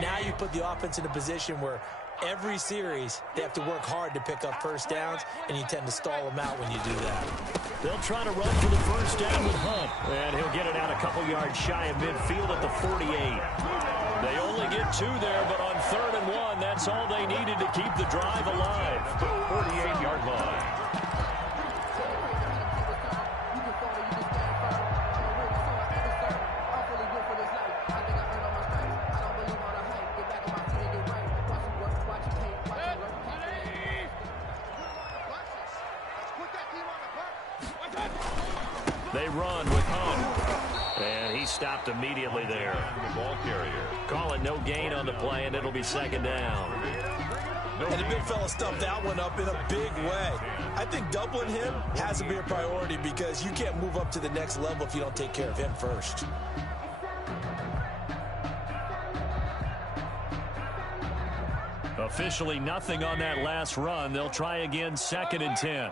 Now you put the offense in a position where every series they have to work hard to pick up first downs, and you tend to stall them out when you do that. They'll try to run for the first down with Hunt, and he'll get it out a couple yards shy of midfield at the 48. They only get 2 there, but on 3rd and 1, that's all they needed to keep the drive alive. 48-yard line. They run with Hunt, and he stopped immediately there. The ball carrier. Call it no gain on the play, and it'll be 2nd down. And the big fella stuffed that one up in a big way. I think doubling him has to be a priority because you can't move up to the next level if you don't take care of him first. Officially nothing on that last run. They'll try again, 2nd and 10.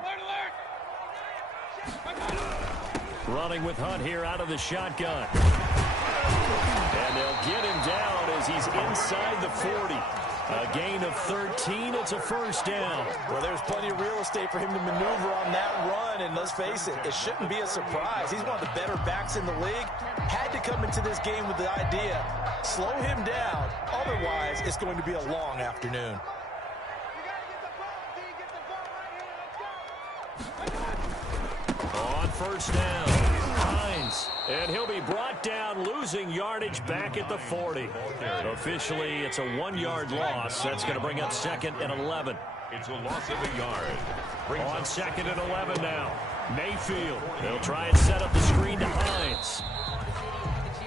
Running with Hunt here out of the shotgun. And they'll get him down as he's inside the 40. A gain of 13. It's a first down. Well, there's plenty of real estate for him to maneuver on that run, and let's face it, it shouldn't be a surprise. He's one of the better backs in the league. Had to come into this game with the idea, slow him down. Otherwise, it's going to be a long afternoon. On first down, Hines, and he'll be brought down, losing yardage back at the 40. Officially, it's a 1-yard loss. That's going to bring up 2nd and 11. It's a loss of a yard. On 2nd and 11 now, Mayfield. They'll try and set up the screen to Hines.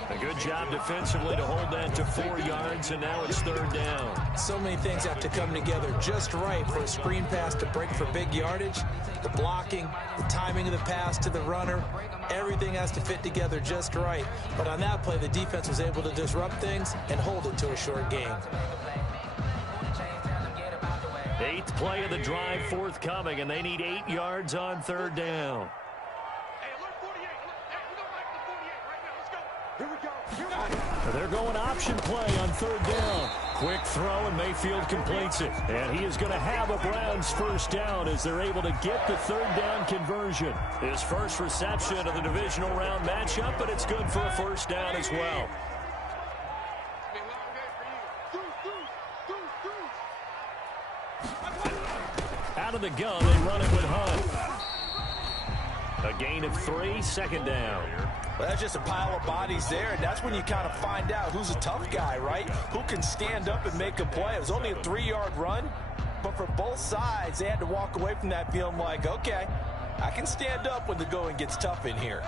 A good job defensively to hold that to 4 yards, and now it's 3rd down. So many things have to come together just right for a screen pass to break for big yardage. The blocking, the timing of the pass to the runner, everything has to fit together just right. But on that play, the defense was able to disrupt things and hold it to a short gain. 8th play of the drive forthcoming, and they need 8 yards on 3rd down. They're going option play on 3rd down. Quick throw, and Mayfield completes it. And he is going to have a Browns first down as they're able to get the 3rd down conversion. His first reception of the divisional round matchup, but it's good for a first down as well. Out of the gun, they run it with Hunt. A gain of 3, 2nd down. Well, that's just a pile of bodies there, and that's when you kind of find out who's a tough guy, right? Who can stand up and make a play. It was only a 3-yard run, but for both sides, they had to walk away from that feeling like, okay, I can stand up when the going gets tough in here.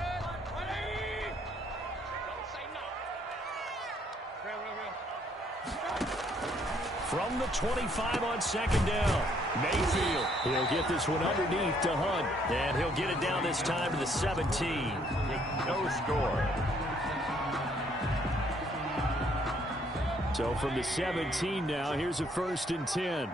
From the 25 on 2nd down, Mayfield. He'll get this one underneath to Hunt, and he'll get it down this time to the 17. No score. So from the 17 now, here's a 1st and 10.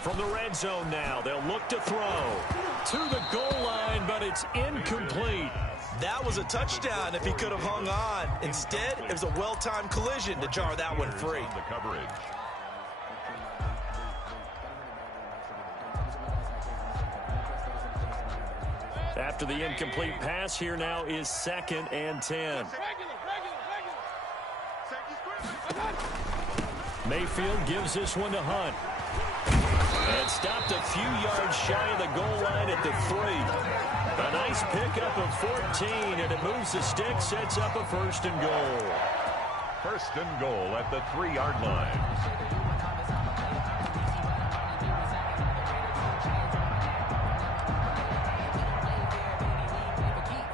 From the red zone now, they'll look to throw to the goal line, but it's incomplete. That was a touchdown if he could have hung on. Instead, it was a well-timed collision to jar that one free. The coverage. After the incomplete pass, here now is 2nd and 10. Mayfield gives this one to Hunt. And stopped a few yards shy of the goal line at the 3. A nice pickup of 14, and it moves the stick, sets up a 1st and goal. 1st and goal at the 3-yard line.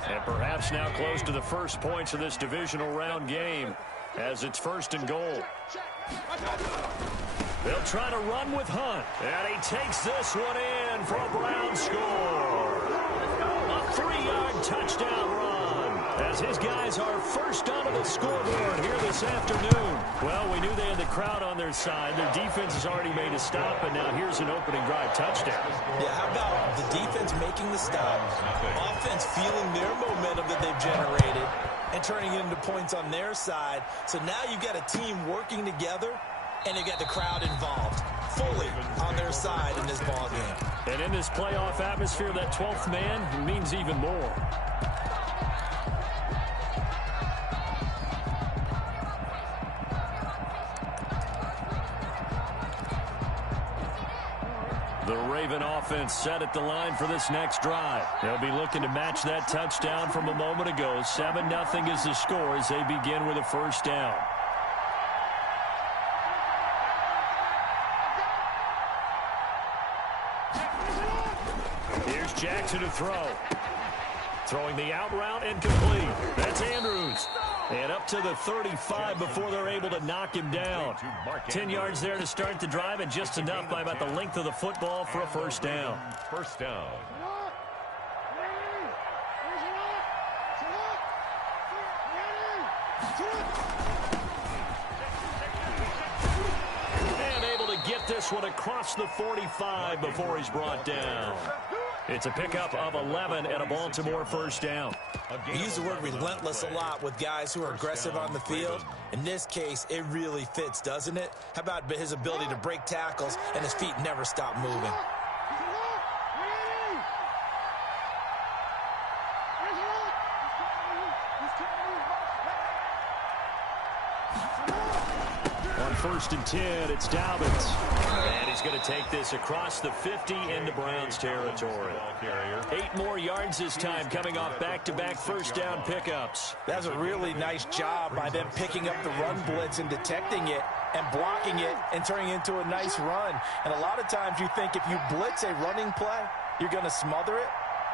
And perhaps now close to the first points of this divisional round game as it's 1st and goal. They'll try to run with Hunt, and he takes this one in for a Brown score. A 3-yard touchdown run as his guys are first onto the scoreboard here this afternoon. Well, we knew they had the crowd on their side. Their defense has already made a stop, and now here's an opening drive touchdown. Yeah, how about the defense making the stop, offense feeling their momentum that they've generated, and turning into points on their side. So now you've got a team working together, and they've got the crowd involved fully on their side in this ball game. And in this playoff atmosphere, that 12th man means even more. The Raven offense set at the line for this next drive. They'll be looking to match that touchdown from a moment ago. 7-0 is the score as they begin with a first down. Here's Jackson to throw. Throwing the out route and complete. That's Andrews. And up to the 35 before they're able to knock him down. 10 yards there to start the drive, and just enough by about the length of the football for a first down. First down. And able to get this one across the 45 before he's brought down. It's a pickup of 11 and a Baltimore first down. We use the word relentless a lot with guys who are aggressive on the field. In this case, it really fits, doesn't it? How about his ability to break tackles and his feet never stop moving? On 1st and 10, it's Dobbins. And he's going to take this across the 50 into Browns territory. 8 more yards this time, coming off back-to-back first down pickups. That's a really nice job by them picking up the run blitz and detecting it and blocking it and turning it into a nice run. And a lot of times you think if you blitz a running play, you're going to smother it.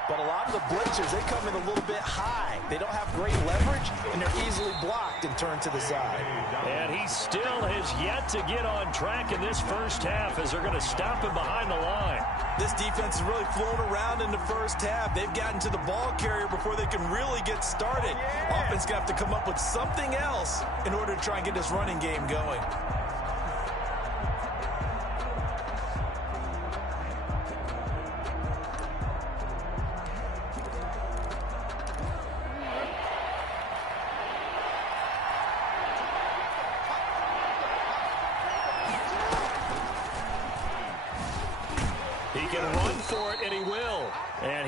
But a lot of the blitzers, they come in a little bit high. They don't have great leverage, and they're easily blocked and turned to the side. And he still has yet to get on track in this first half as they're going to stop him behind the line. This defense has really flown around in the first half. They've gotten to the ball carrier before they can really get started. Offense going to have to come up with something else in order to try and get this running game going.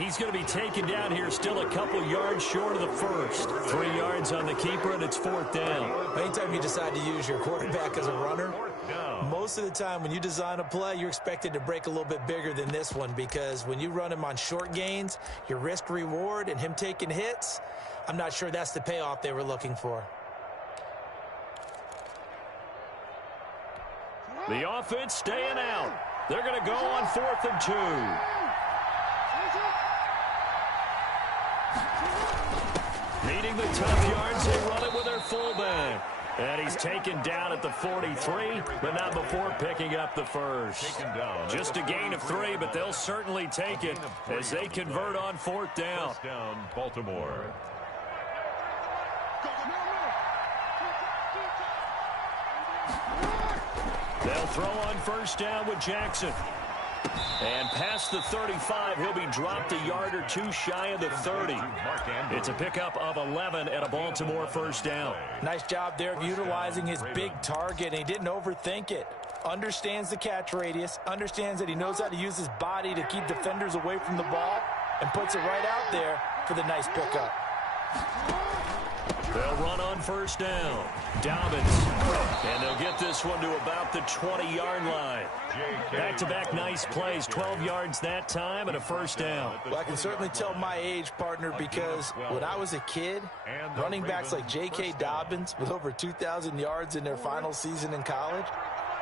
He's going to be taken down here, still a couple yards short of the first. 3 yards on the keeper, and it's 4th down. Anytime you decide to use your quarterback as a runner, most of the time when you design a play, you're expected to break a little bit bigger than this one, because when you run him on short gains, your risk-reward and him taking hits, I'm not sure that's the payoff they were looking for. The offense staying out. They're going to go on 4th and 2. Needing the tough yards, they run it with their fullback. And he's taken down at the 43, but not before picking up the first. Just a gain of 3, but they'll certainly take it as they convert on 4th down. First down, Baltimore. They'll throw on first down with Jackson. And past the 35, he'll be dropped a yard or 2 shy of the 30. It's a pickup of 11 and a Baltimore first down. Nice job there of utilizing his big target, and he didn't overthink it. Understands the catch radius, understands that he knows how to use his body to keep defenders away from the ball, and puts it right out there for the nice pickup. They'll run on first down. Dobbins. And they'll get this one to about the 20-yard line. Back-to-back nice plays. 12 yards that time and a first down. Well, I can certainly tell my age, partner, because when I was a kid, running backs like J.K. Dobbins with over 2,000 yards in their final season in college,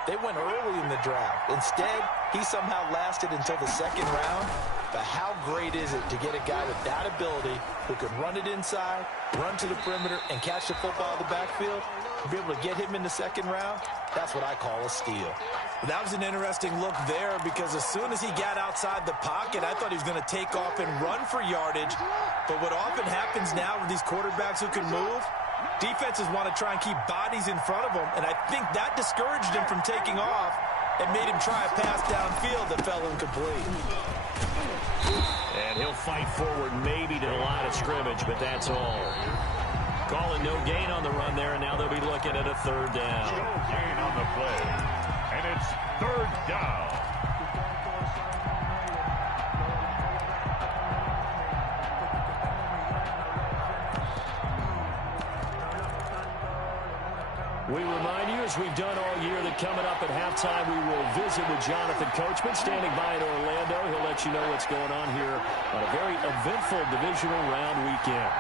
they went early in the draft. Instead, he somehow lasted until the 2nd round. But how great is it to get a guy with that ability who can run it inside, run to the perimeter, and catch the football in the backfield? To be able to get him in the 2nd round, that's what I call a steal. That was an interesting look there, because as soon as he got outside the pocket, I thought he was going to take off and run for yardage. But what often happens now with these quarterbacks who can move, defenses want to try and keep bodies in front of them, and I think that discouraged him from taking off and made him try a pass downfield that fell incomplete. And he'll fight forward maybe to the line of scrimmage, but that's all. Call and no gain on the run there, and now they'll be looking at a third down. No gain on the play, and it's third down. We remind you, as we've done all year, that coming up at halftime, we will visit with Jonathan Coachman, standing by in Orlando. He'll let you know what's going on here on a very eventful divisional round weekend.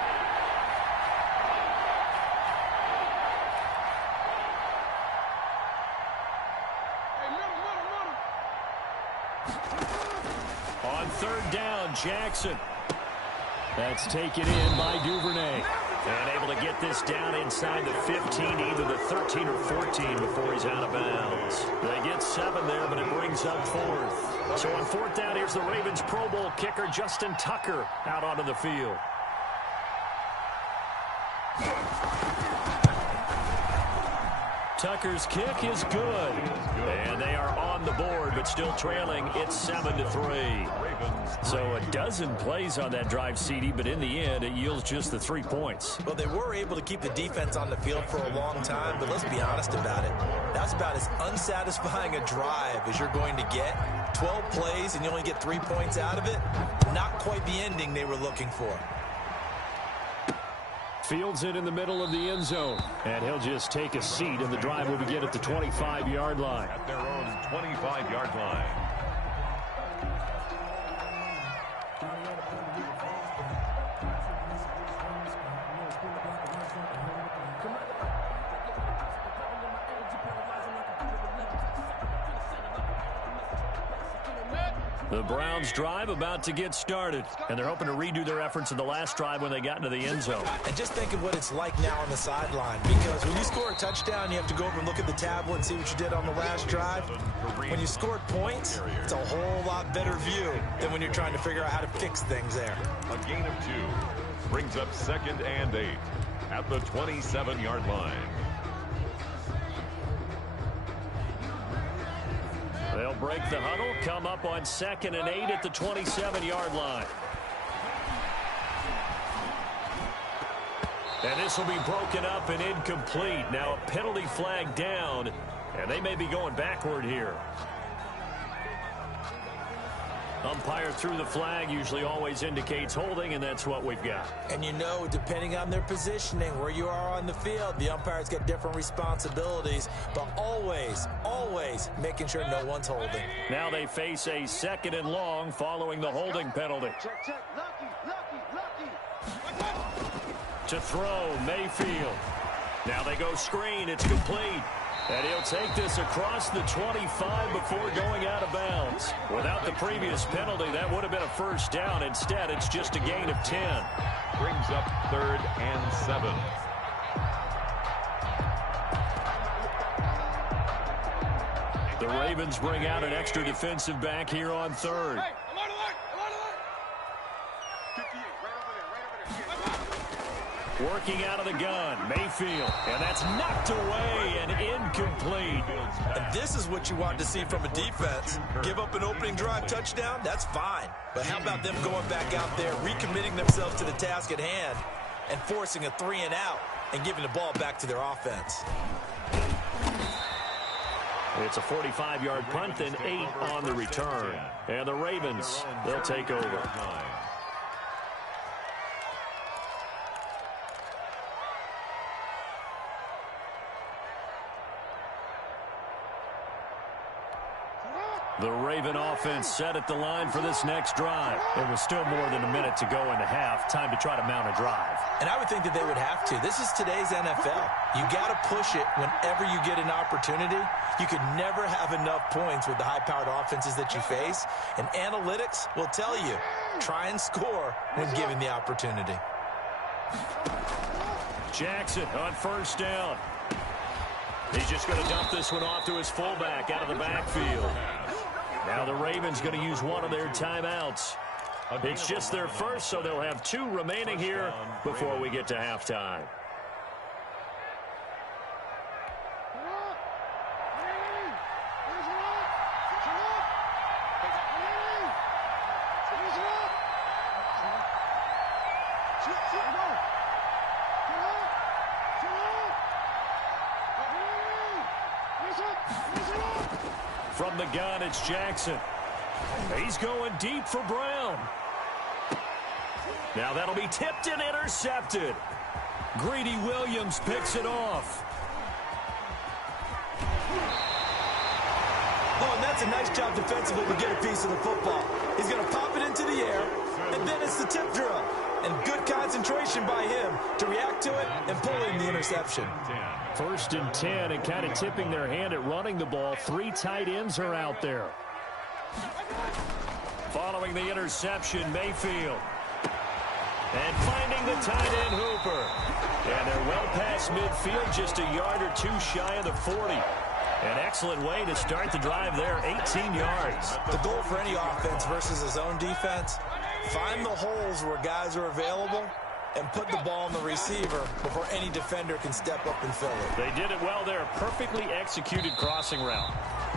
On third down, Jackson. That's taken in by Duvernay. And able to get this down inside the 15, either the 13 or 14 before he's out of bounds. They get 7 there, but it brings up 4th. So on 4th down, here's the Ravens Pro Bowl kicker, Justin Tucker, out onto the field. Tucker's kick is good. And they are on the board, but still trailing. It's 7-3. So a dozen plays on that drive, CD, but in the end, it yields just the 3 points. Well, they were able to keep the defense on the field for a long time, but let's be honest about it. That's about as unsatisfying a drive as you're going to get. 12 plays and you only get 3 points out of it. Not quite the ending they were looking for. Fields it in the middle of the end zone. And he'll just take a seat, and the drive will begin at the 25-yard line. At their own 25-yard line. The Browns drive about to get started, and they're hoping to redo their efforts in the last drive when they got into the end zone. And just think of what it's like now on the sideline, because when you score a touchdown, you have to go over and look at the tablet and see what you did on the last drive. When you scored points, it's a whole lot better view than when you're trying to figure out how to fix things there. A gain of 2 brings up 2nd and 8 at the 27-yard line. They'll break the huddle, come up on 2nd and 8 at the 27-yard line. And this will be broken up and incomplete. Now a penalty flag down, and they may be going backward here. Umpire threw the flag, usually always indicates holding, and that's what we've got. And you know, depending on their positioning, where you are on the field, the umpires get different responsibilities, but always, always making sure no one's holding. Now they face a 2nd and long following the holding penalty. Check. Lucky. To throw, Mayfield. Now they go screen, it's complete. And he'll take this across the 25 before going out of bounds. Without the previous penalty, that would have been a first down. Instead, it's just a gain of 10. Brings up 3rd and 7. The Ravens bring out an extra defensive back here on 3rd. Hey, alert. 58, right over there. Working out of the gun, Mayfield. And that's knocked away and incomplete. And this is what you want to see from a defense. Give up an opening drive touchdown, that's fine. But how about them going back out there, recommitting themselves to the task at hand, and forcing a 3 and out, and giving the ball back to their offense. It's a 45-yard punt and 8 on the return. And the Ravens, they'll take over. The Raven offense set at the line for this next drive. It was still more than a minute to go in the half. Time to try to mount a drive. And I would think that they would have to. This is today's NFL. You got to push it whenever you get an opportunity. You could never have enough points with the high-powered offenses that you face. And analytics will tell you, try and score when given the opportunity. Jackson on first down. He's just going to dump this one off to his fullback out of the backfield. Now the Ravens going to use one of their timeouts. It's just their first, so they'll have 2 remaining here before we get to halftime. From the gun, it's Jackson. He's going deep for Brown. Now that'll be tipped and intercepted. Greedy Williams picks it off. Oh, and that's a nice job defensively to get a piece of the football. He's going to pop it into the air, and then it's the tip drill. And good concentration by him to react to it and pull in the interception. 1st and 10, and kind of tipping their hand at running the ball. 3 tight ends are out there. Following the interception, Mayfield. And finding the tight end, Hooper. And they're well past midfield, just a yard or 2 shy of the 40. An excellent way to start the drive there, 18 yards. The goal for any offense versus his own defense, find the holes where guys are available and put the ball on the receiver before any defender can step up and fill it. They did it well there. Perfectly executed crossing route.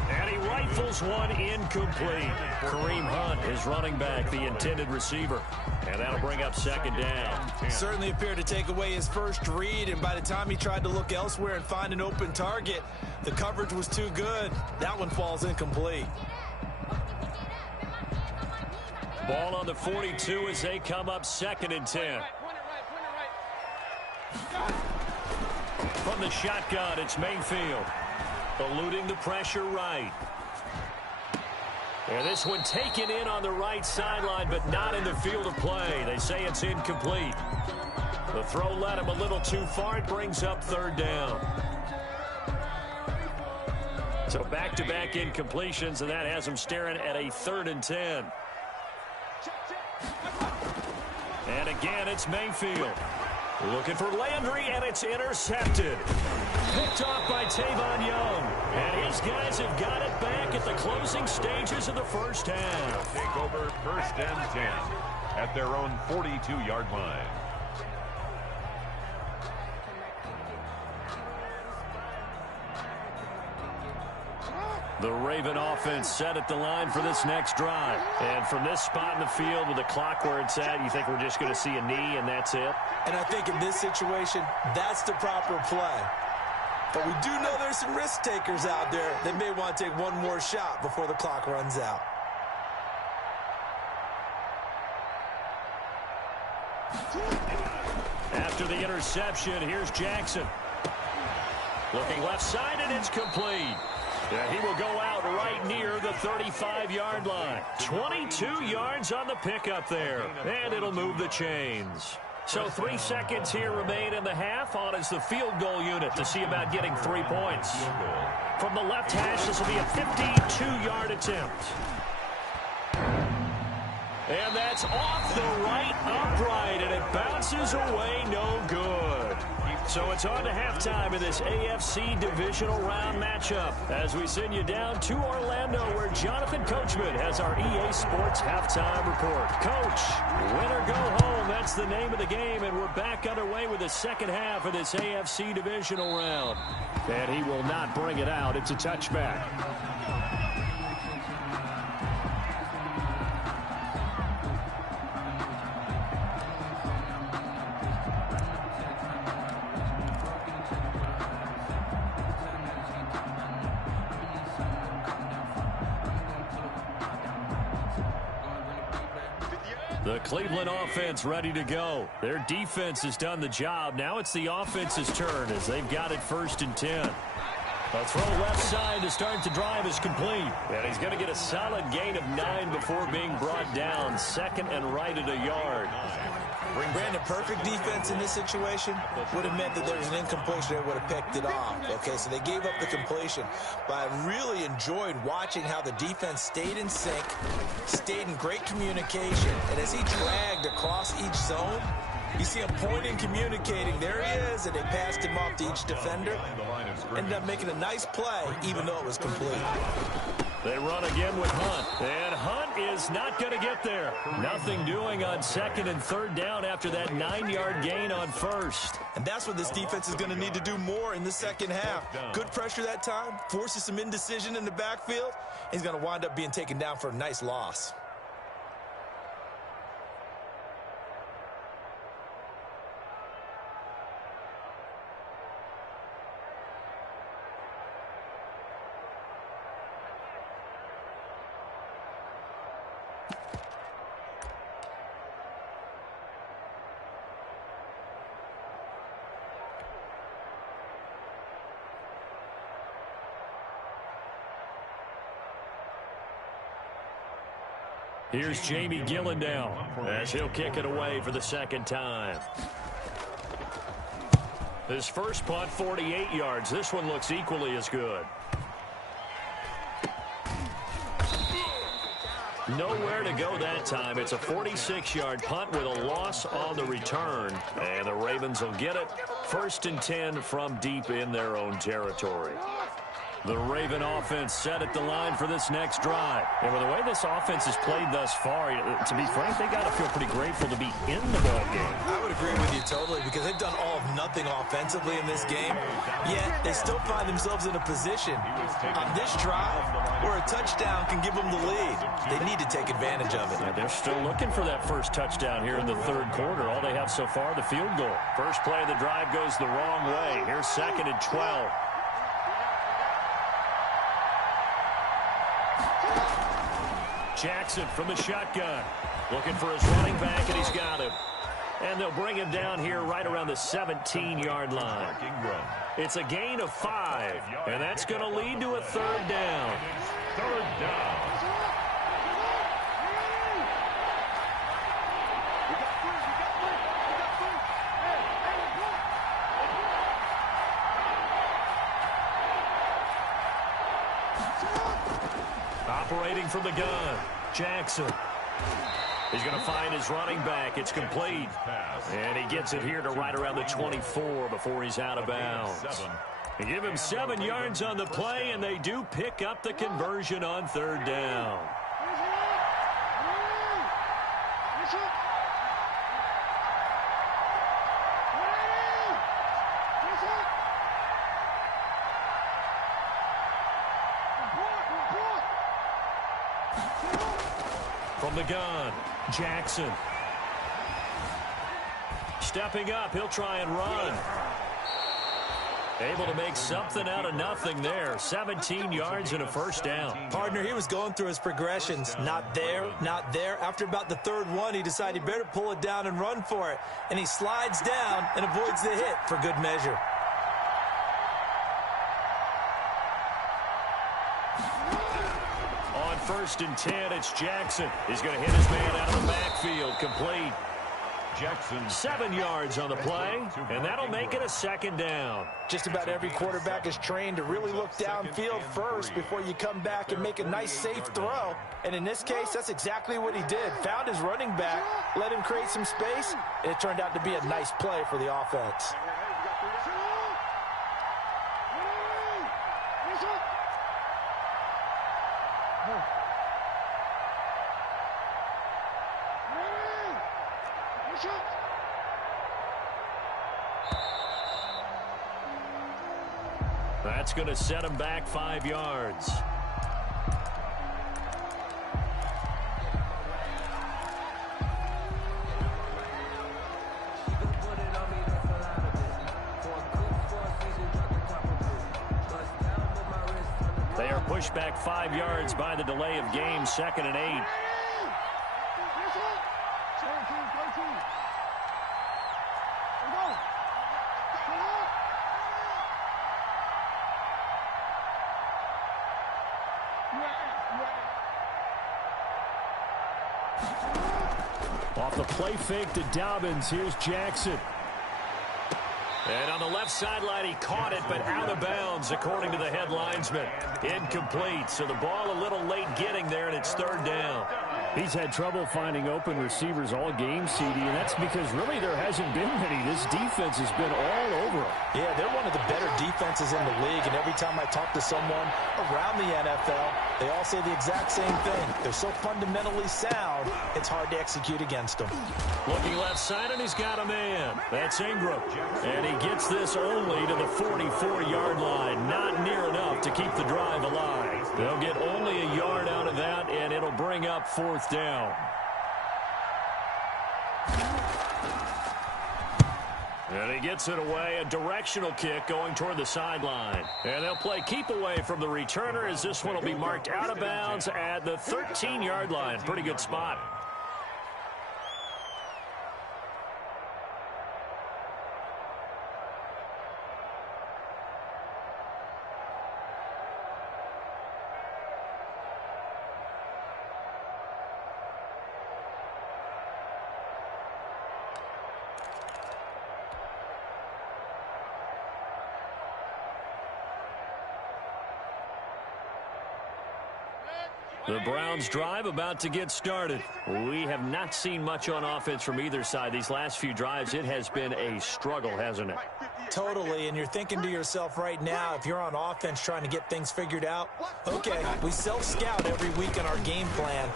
And he rifles one incomplete. Kareem Hunt is running back, the intended receiver. And that'll bring up 2nd down. Certainly appeared to take away his first read, and by the time he tried to look elsewhere and find an open target, the coverage was too good. That one falls incomplete. Ball on the 42 as they come up 2nd and 10. From the shotgun, it's Mayfield. Eluding the pressure right. And this one taken in on the right sideline, but not in the field of play. They say it's incomplete. The throw led him a little too far. It brings up 3rd down. So back-to-back incompletions, and that has him staring at a 3rd and 10. And again, it's Mayfield. Looking for Landry, and it's intercepted. Picked off by Tavon Young. And his guys have got it back at the closing stages of the first half. Take over 1st and 10 at their own 42-yard line. The Raven offense set at the line for this next drive. And from this spot in the field with the clock where it's at, you think we're just going to see a knee and that's it? And I think in this situation, that's the proper play. But we do know there's some risk takers out there that may want to take one more shot before the clock runs out. After the interception, here's Jackson. Looking left side, and it's complete. Yeah, he will go out right near the 35-yard line. 22 yards on the pickup there, and it'll move the chains. So 3 seconds here remain in the half. On is the field goal unit to see about getting 3 points. From the left hash, this will be a 52-yard attempt. And that's off the right upright, and it bounces away no good. So it's on to halftime in this AFC divisional round matchup as we send you down to Orlando where Jonathan Coachman has our EA Sports halftime report. Coach, win or go home, that's the name of the game, and we're back underway with the second half of this AFC divisional round. And he will not bring it out. It's a touchback. The Cleveland offense ready to go. Their defense has done the job. Now it's the offense's turn as they've got it 1st and 10. A throw left side to start the drive is complete. And he's going to get a solid gain of 9 before being brought down. 2nd and right at a yard. Brandon, perfect defense in this situation would have meant that there was an incompletion that would have picked it off. Okay, so they gave up the completion. But I really enjoyed watching how the defense stayed in sync, stayed in great communication, and as he dragged across each zone, you see him pointing, communicating. There he is, and they passed him off to each defender. Ended up making a nice play, even though it was complete. They run again with Hunt. And Hunt is not going to get there. Nothing doing on 2nd and 3rd down after that 9-yard gain on 1st. And that's what this defense is going to need to do more in the second half. Good pressure that time, forces some indecision in the backfield. He's going to wind up being taken down for a nice loss. Here's Jamie Gillen as he'll kick it away for the second time. His first punt, 48 yards. This one looks equally as good. Nowhere to go that time. It's a 46-yard punt with a loss on the return. And the Ravens will get it. 1st and 10 from deep in their own territory. The Raven offense set at the line for this next drive. And with the way this offense has played thus far, to be frank, they got to feel pretty grateful to be in the ball game. I would agree with you totally because they've done all of nothing offensively in this game, yet they still find themselves in a position on this drive where a touchdown can give them the lead. They need to take advantage of it. Yeah, they're still looking for that first touchdown here in the third quarter. All they have so far, the field goal. First play of the drive goes the wrong way. Here's 2nd and 12. Jackson from the shotgun. Looking for his running back, and he's got him. And they'll bring him down here right around the 17-yard line. It's a gain of 5, and that's going to lead to a 3rd down. 3rd down. Operating from the gun, Jackson. He's going to find his running back. It's complete. And he gets it here to right around the 24 before he's out of bounds. They give him 7 yards on the play, and they do pick up the conversion on 3rd down. From the gun, Jackson. Stepping up, he'll try and run. Able to make something out of nothing there. 17 yards and a 1st down. Partner, he was going through his progressions. Not there, not there. After about the 3rd one, he decided he better pull it down and run for it. And he slides down and avoids the hit for good measure. On 1st and 10, it's Jackson. He's going to hit his man out of the backfield. Complete. Jackson. 7 yards on the play, and that'll make it a 2nd down. Just about every quarterback is trained to really look downfield first before you come back and make a nice, safe throw. And in this case, that's exactly what he did. Found his running back, let him create some space, and it turned out to be a nice play for the offense. That's going to set him back 5 yards. They are pushed back 5 yards by the delay of game. 2nd and 8. Off the play fake to Dobbins, here's Jackson. And on the left sideline, he caught it, but out of bounds, according to the head linesman. Incomplete, so the ball a little late getting there, and it's 3rd down. He's had trouble finding open receivers all game, CD, and that's because really there hasn't been many. This defense has been all over him. Yeah, they're one of the better defenses in the league, and every time I talk to someone around the NFL, they all say the exact same thing. They're so fundamentally sound, it's hard to execute against them. Looking left side, and he's got a man. That's Ingram. And he gets this only to the 44-yard line. Not near enough to keep the drive alive. They'll get only a yard out of that, and it'll bring up 4th down. And he gets it away, a directional kick going toward the sideline. And they'll play keep away from the returner as this one will be marked out of bounds at the 13-yard line. Pretty good spot. The Browns drive about to get started. We have not seen much on offense from either side. These last few drives, it has been a struggle, hasn't it? Totally, and you're thinking to yourself right now, if you're on offense trying to get things figured out, okay, we self-scout every week in our game plan.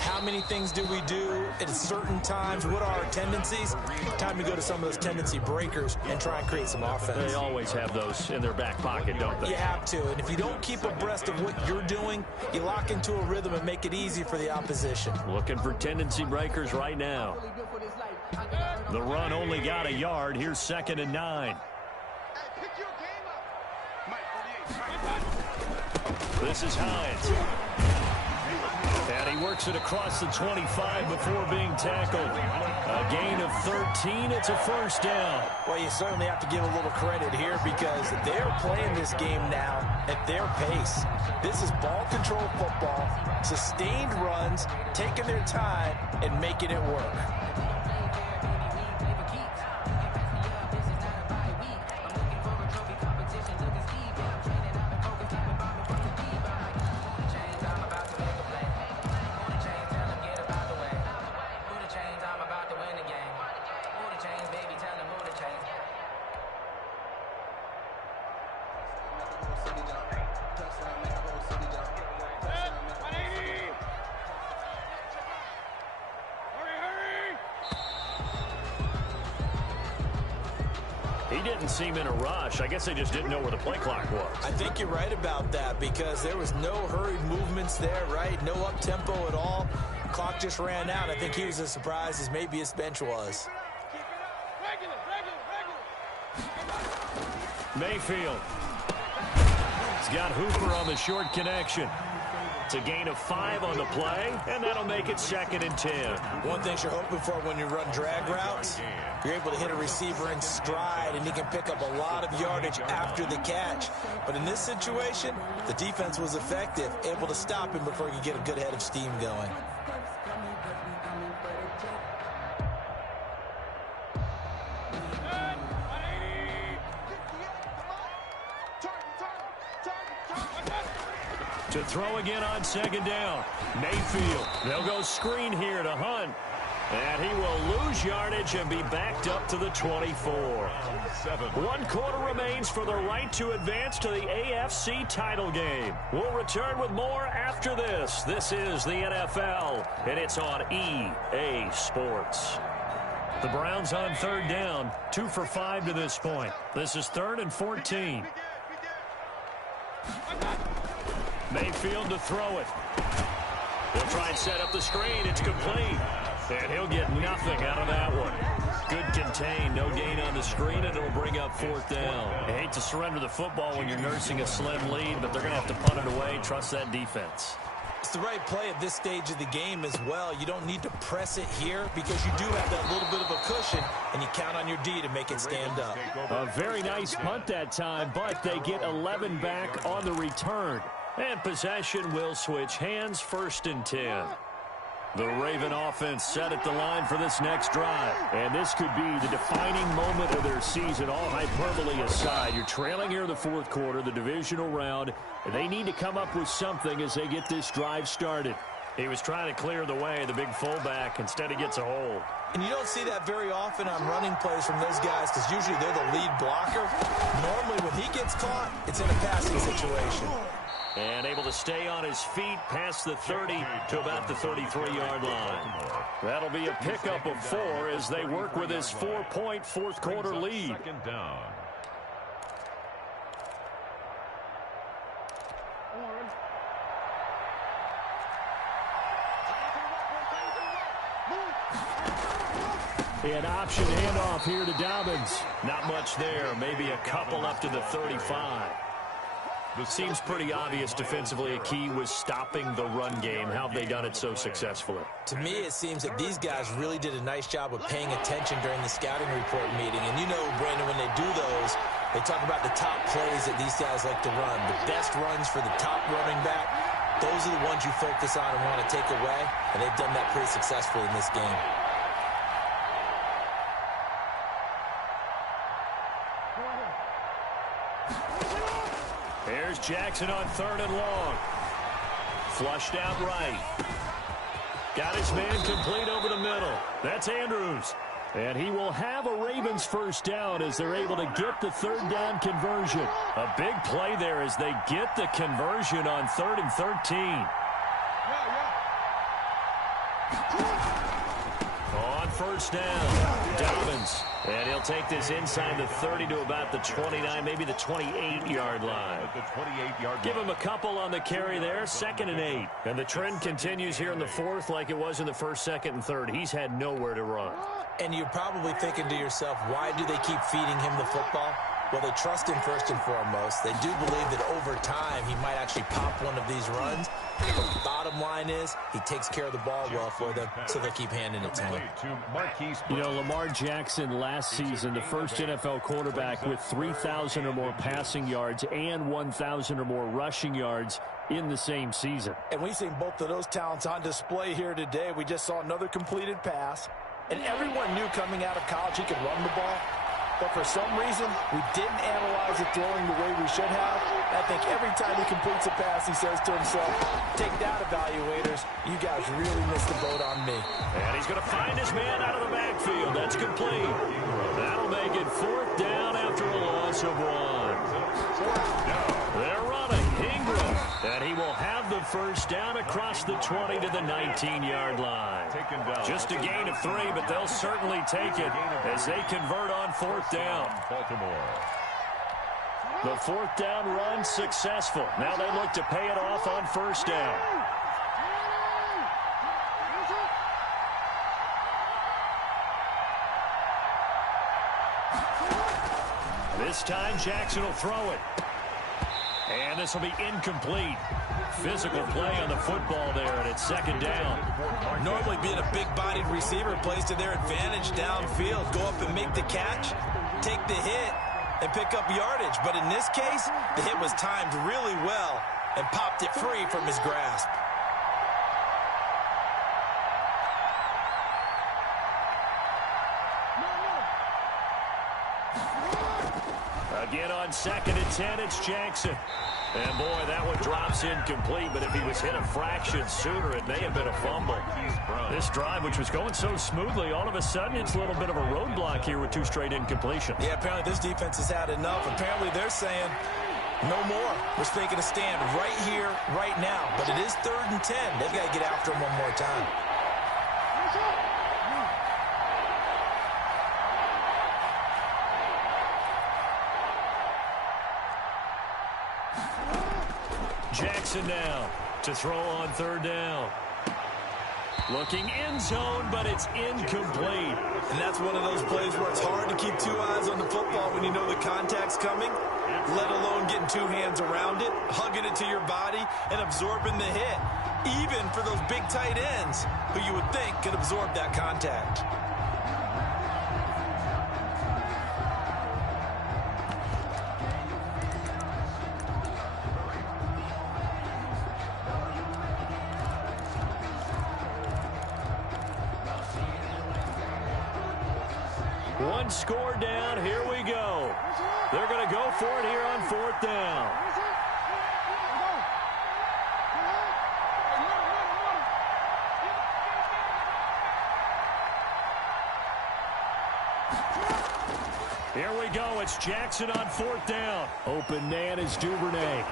How many things do we do at certain times? What are our tendencies? Time to go to some of those tendency breakers and try and create some offense. They always have those in their back pocket, don't they? You have to, and if you don't keep abreast of what you're doing, you lock into a rhythm and make it easy for the opposition. Looking for tendency breakers right now. The run only got a yard. Here's 2nd and 9. This is Hines. And he works it across the 25 before being tackled. A gain of 13. It's a first down. Well, you certainly have to give a little credit here because they're playing this game now at their pace. This is ball control football, sustained runs, taking their time, and making it work. He didn't seem in a rush. I guess they just didn't know where the play clock was. I think you're right about that because there was no hurried movements there, right? No up-tempo at all. Clock just ran out. I think he was as surprised as maybe his bench was. Mayfield. He's got Hooper on the short connection. It's a gain of 5 on the play, and that'll make it 2nd and 10. One thing you're hoping for when you run drag routes, you're able to hit a receiver in stride, and he can pick up a lot of yardage after the catch. But in this situation, the defense was effective, able to stop him before he could get a good head of steam going. To throw again on 2nd down. Mayfield. They'll go screen here to Hunt. And he will lose yardage and be backed up to the 24. 1 quarter remains for the right to advance to the AFC title game. We'll return with more after this. This is the NFL, and it's on EA Sports. The Browns on 3rd down, 2 for 5 to this point. This is 3rd and 14. Mayfield to throw it. He'll try and set up the screen. It's complete. And he'll get nothing out of that one. Good contain. No gain on the screen, and it'll bring up 4th down. I hate to surrender the football when you're nursing a slim lead, but they're going to have to punt it away. Trust that defense. It's the right play at this stage of the game as well. You don't need to press it here because you do have that little bit of a cushion, and you count on your D to make it stand up. A very nice punt that time, but they get 11 back on the return. And possession will switch hands. 1st and 10. The Raven offense set at the line for this next drive. And this could be the defining moment of their season, all hyperbole aside. You're trailing here in the 4th quarter, the divisional round, and they need to come up with something as they get this drive started. He was trying to clear the way, the big fullback. Instead, he gets a hold. And you don't see that very often on running plays from those guys because usually they're the lead blocker. Normally, when he gets caught, it's in a passing situation. And able to stay on his feet past the 30 to about the 33-yard line. That'll be a pickup of 4 as they work with his 4-point 4th quarter lead. 2nd down. An option handoff here to Dobbins. Not much there. Maybe a couple up to the 35. Seems pretty obvious defensively. A key was stopping the run game. How have they done it so successfully? To me, it seems that these guys really did a nice job of paying attention during the scouting report meeting. And you know, Brandon, when they do those, they talk about the top plays that these guys like to run. The best runs for the top running back, those are the ones you focus on and want to take away. And they've done that pretty successfully in this game. There's Jackson on 3rd and long. Flushed out right. Got his man complete over the middle. That's Andrews. And he will have a Ravens first down as they're able to get the third down conversion. A big play there as they get the conversion on 3rd and 13. On first down, Dobbins. And he'll take this inside the 30 to about the 29, maybe the 28-yard line. At the 28-yard Give him a couple on the carry there, 2nd and 8. And the trend continues here in the 4th like it was in the 1st, 2nd, and 3rd. He's had nowhere to run. And you're probably thinking to yourself, why do they keep feeding him the football? Well, they trust him first and foremost. They do believe that over time he might actually pop one of these runs. But the bottom line is he takes care of the ball well for them, so they'll keep handing it to him. You know, Lamar Jackson last season, the first NFL quarterback with 3,000 or more passing yards and 1,000 or more rushing yards in the same season. And we've seen both of those talents on display here today. We just saw another completed pass. And everyone knew coming out of college he could run the ball. But for some reason, we didn't analyze it throwing the way we should have. I think every time he completes a pass, he says to himself, take that, evaluators. You guys really missed the boat on me. And he's going to find his man out of the backfield. That's complete. That'll make it 4th down after a loss of 1. They're running. Ingram. And he will have the first down across the 20 to the 19-yard line. Just a gain of 3, but they'll certainly take it as they convert on 4th down. The 4th down run successful. Now they look to pay it off on 1st down. This time Jackson will throw it. And this will be incomplete. Physical play on the football there, and it's 2nd down. Normally being a big-bodied receiver plays to their advantage downfield. Go up and make the catch, take the hit, and pick up yardage. But in this case, the hit was timed really well and popped it free from his grasp. Again on 2nd and 10, it's Jackson. And, boy, that one drops incomplete, but if he was hit a fraction sooner, it may have been a fumble. This drive, which was going so smoothly, all of a sudden it's a little bit of a roadblock here with 2 straight incompletions. Yeah, apparently this defense has had enough. Apparently they're saying no more. We're taking a stand right here, right now. But it is 3rd and 10. They've got to get after him one more time. Jackson now to throw on 3rd down. Looking end zone, but it's incomplete. And that's one of those plays where it's hard to keep 2 eyes on the football when you know the contact's coming, let alone getting 2 hands around it, hugging it to your body, and absorbing the hit. Even for those big tight ends who you would think could absorb that contact. One score down. Here we go. They're going to go for it here on 4th down. Here we go. It's Jackson on 4th down. Open man is Duvernay.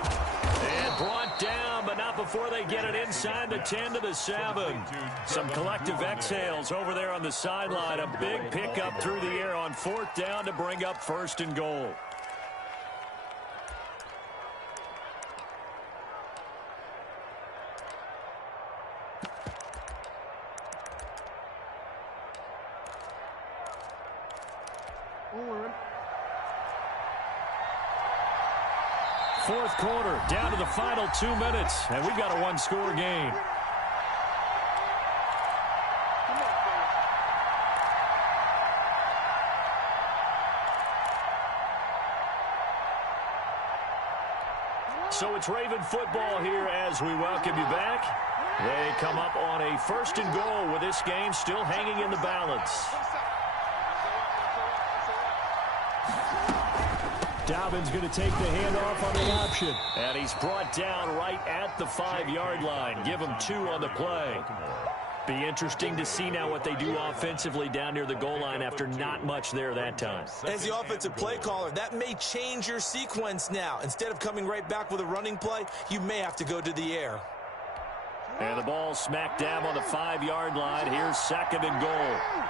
And brought down, but not before they get it inside the 10 to the 7. Some collective exhales over there on the sideline. A big pickup through the air on 4th down to bring up 1st and goal. Fourth quarter, down to the final 2 minutes, and we've got a 1-score game. So it's Raven football here as we welcome you back. They come up on a 1st and goal with this game still hanging in the balance. Dobbins going to take the handoff on the option. And he's brought down right at the 5-yard line. Give him 2 on the play. Be interesting to see now what they do offensively down near the goal line after not much there that time. As the offensive play caller, that may change your sequence now. Instead of coming right back with a running play, you may have to go to the air. And the ball smack dab on the 5-yard line. Here's 2nd and goal.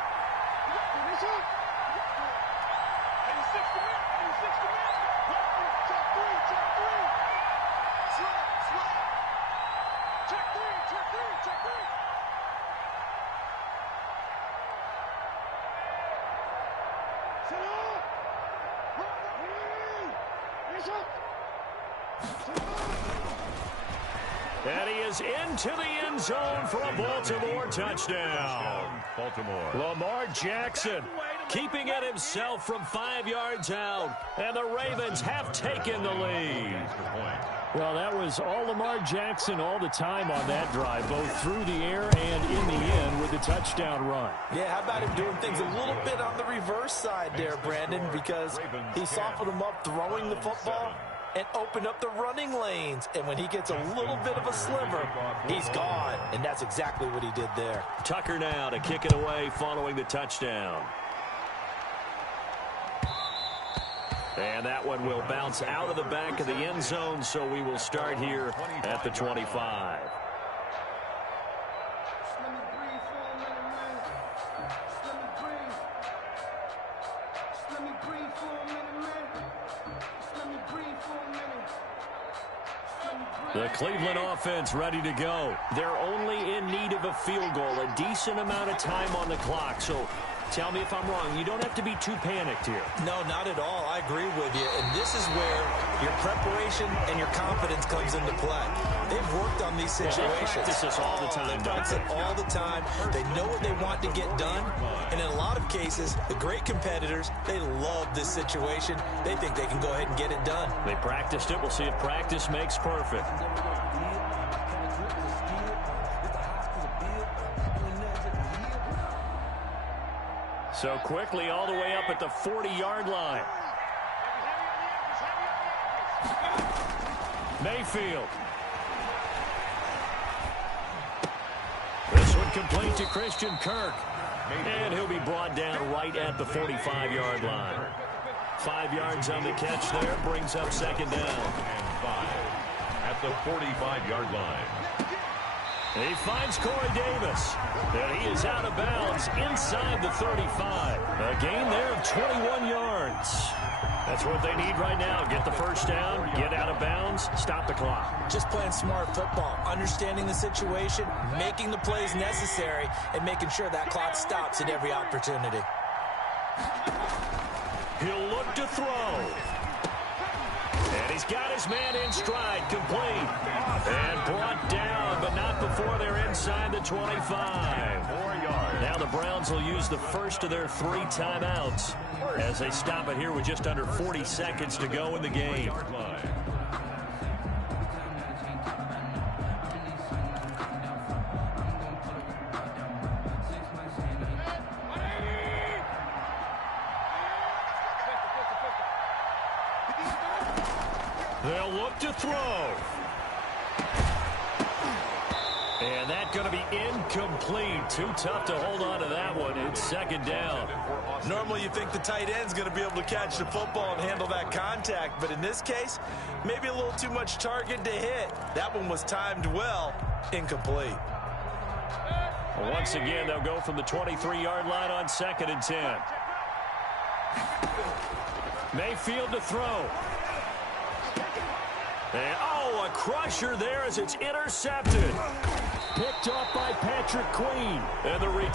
And he is into the end zone for a Baltimore touchdown. Baltimore. Lamar Jackson keeping it himself from 5 yards out. And the Ravens have taken the lead. Well, that was all Lamar Jackson all the time on that drive, both through the air and in the end with the touchdown run. Yeah, how about him doing things a little bit on the reverse side there, Brandon, because he softened him up throwing the football and opened up the running lanes. And when he gets a little bit of a sliver, he's gone. And that's exactly what he did there. Tucker now to kick it away following the touchdown. And that one will bounce out of the back of the end zone, so we will start here at the 25. The Cleveland offense ready to go. They're only in need of a field goal, a decent amount of time on the clock. So tell me if I'm wrong. You don't have to be too panicked here. No, not at all. I agree with you. And this is where your preparation and your confidence comes into play. They've worked on these situations. They practice this all the time. They practice it all the time. They know what they want to get done. And in a lot of cases, the great competitors, they love this situation. They think they can go ahead and get it done. They practiced it. We'll see if practice makes perfect. So quickly all the way up at the 40-yard line. Mayfield. This one complete to Christian Kirk. And he'll be brought down right at the 45-yard line. 5 yards on the catch there. Brings up 2nd down. And 5 at the 45-yard line. He finds Corey Davis. And he is out of bounds inside the 35. A gain there of 21 yards. That's what they need right now. Get the first down, get out of bounds, stop the clock. Just playing smart football, understanding the situation, making the plays necessary, and making sure that clock stops at every opportunity. He'll look to throw. And he's got his man in stride, complete. And brought down, but not before they're inside the 25. 4 yards. Now the Browns will use the first of their 3 timeouts as they stop it here with just under 40 seconds to go in the game. They'll look to throw. And that's going to be incomplete. Too tough to hold on to that one. It's 2nd down. Normally you think the tight end's going to be able to catch the football and handle that contact, but in this case, maybe a little too much target to hit. That one was timed well. Incomplete. Once again, they'll go from the 23-yard line on 2nd and 10. Mayfield to throw. And, a crusher there as it's intercepted. Picked off by Patrick Queen. And the return.